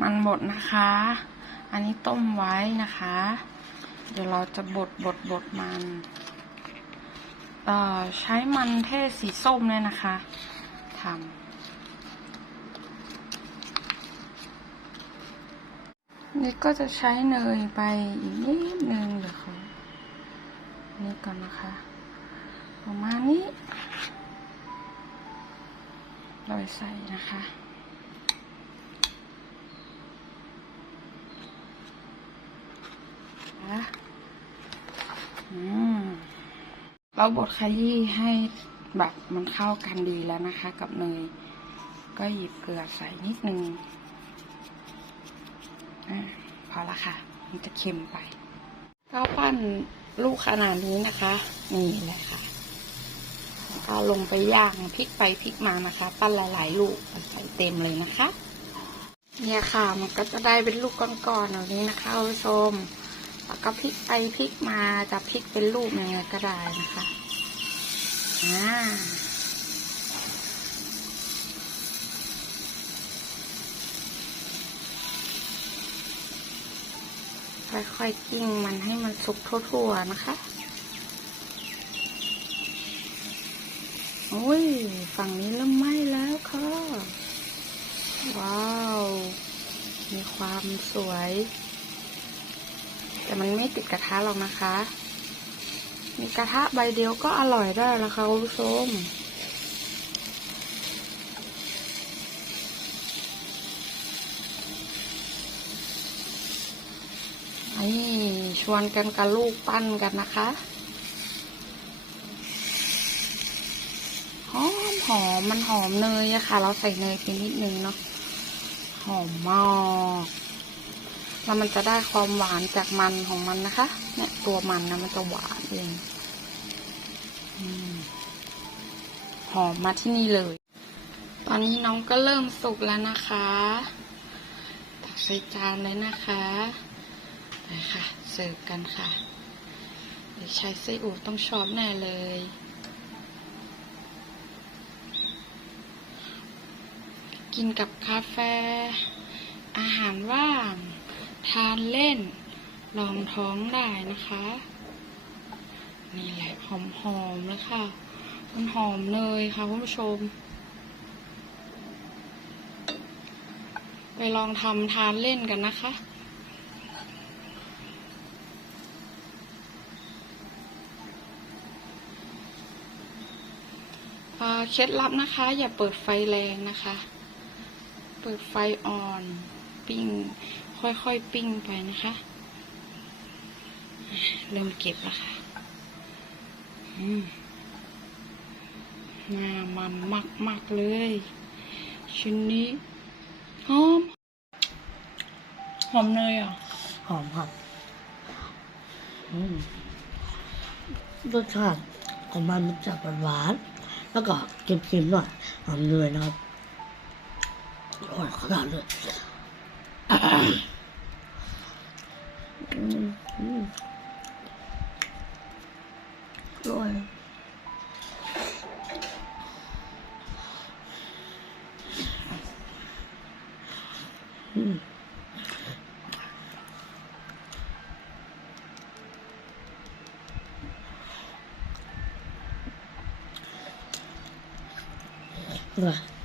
มันบดนะคะ อันนี้ต้มไว้นะคะ เดี๋ยวเราจะบดบดบดมันเอ่อใช้มันเทศสีส้มเนี่ยนะคะทำนี่ก็จะใช้เนยไปอีกนิดนึงเดี๋ยวเขานี่ก่อนนะคะ ประมาณนี้ โรยใส่นะคะ อืม เราบดขยี้ให้แบบมันเข้ากันดีแล้วนะคะ กับเนย ก็หยิบเกลือใส่นิดนึงอพอละค่ะ มันจะเค็มไปก็ปั้นลูกขนาดนี้นะคะ นี่แหละค่ะก็ลงไปย่างพลิกไปพลิกมานะคะ ปั้นหลายๆลูกใส่เต็มเลยนะคะ เนี่ยค่ะมันก็จะได้เป็นลูกก้อนๆแบบนี้นะคะคุณผู้ชมแล้วก็พลิกไปพลิกมาจะพลิกเป็นรูปยังไงก็ได้นะคะ ค่อยๆกิ้งมันให้มันสุกทั่วๆนะคะโอ้ย ฝั่งนี้เริ่มไหม้แล้วค่ะ ว้าว มีความสวย แต่มันไม่ติดกระทะหรอกนะคะ มีกระทะใบเดียวก็อร่อยได้แล้วค่ะคุณผู้ชมนี่ชวนกันกับลูกปั้นกันนะคะหอมหอมมันหอมเนยอะค่ะ เราใส่เนยไปนิดนึงเนาะหอมมากแล้วมันจะได้ความหวานจากมันของมันนะคะ เนี่ยตัวมันนะมันจะหวานเอง หอมมาที่นี่เลย ตอนนี้น้องก็เริ่มสุกแล้วนะคะตักใส่จานเลยนะคะไปค่ะเสิร์ฟกันค่ะเดี๋ยวใช้ไส้อูต้องชอบแน่เลยกินกับกาแฟ อาหารว่าง ทานเล่นลองท้องได้นะคะ นี่แหละหอมๆเลยค่ะ มันหอมเนยค่ะคุณผู้ชม ไปลองทำทานเล่นกันนะคะเคล็ดลับนะคะ อย่าเปิดไฟแรงนะคะ เปิดไฟอ่อนปิ้ง ค่อยๆปิ้งไปนะคะ เริ่มเก็บแล้วค่ะ อืมน่ามันมากๆเลย ชิ้นนี้หอม หอมเนยอะ หอมครับอืมรสชาติของมันมันจะหวานๆแล้วก็เค็มๆหน่อยหอมเนยนะครับอร่อยขนาดเลยอืม อืมอร่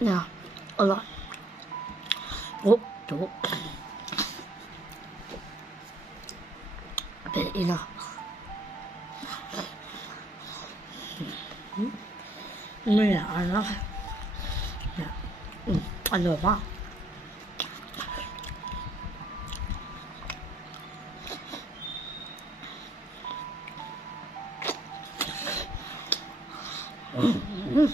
Yeah, a lot. Oh, do But you know. Hmm? Yeah, I know. Yeah. Mm, I know that. Mm-hmm.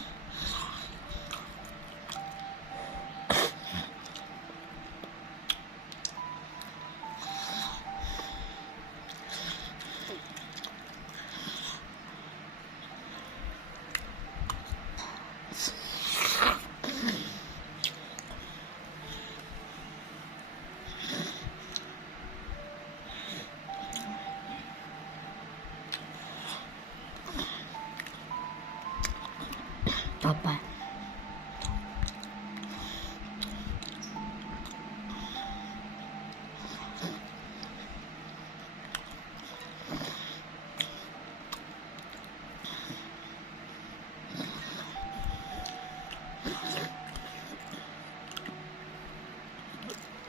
ต่อไป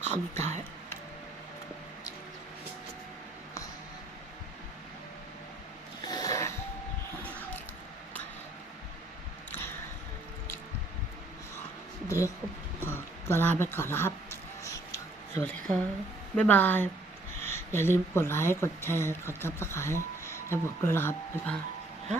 คำ ใจายเดี๋ยวขอตัวลาไปก่อนนะครับ สวัสดีครับ บ๊ายบาย อย่าลืมกดไลค์ กดแชร์ กดซับสไครต์ให้ผมด้วยนะครับ บ๊ายบายฮะ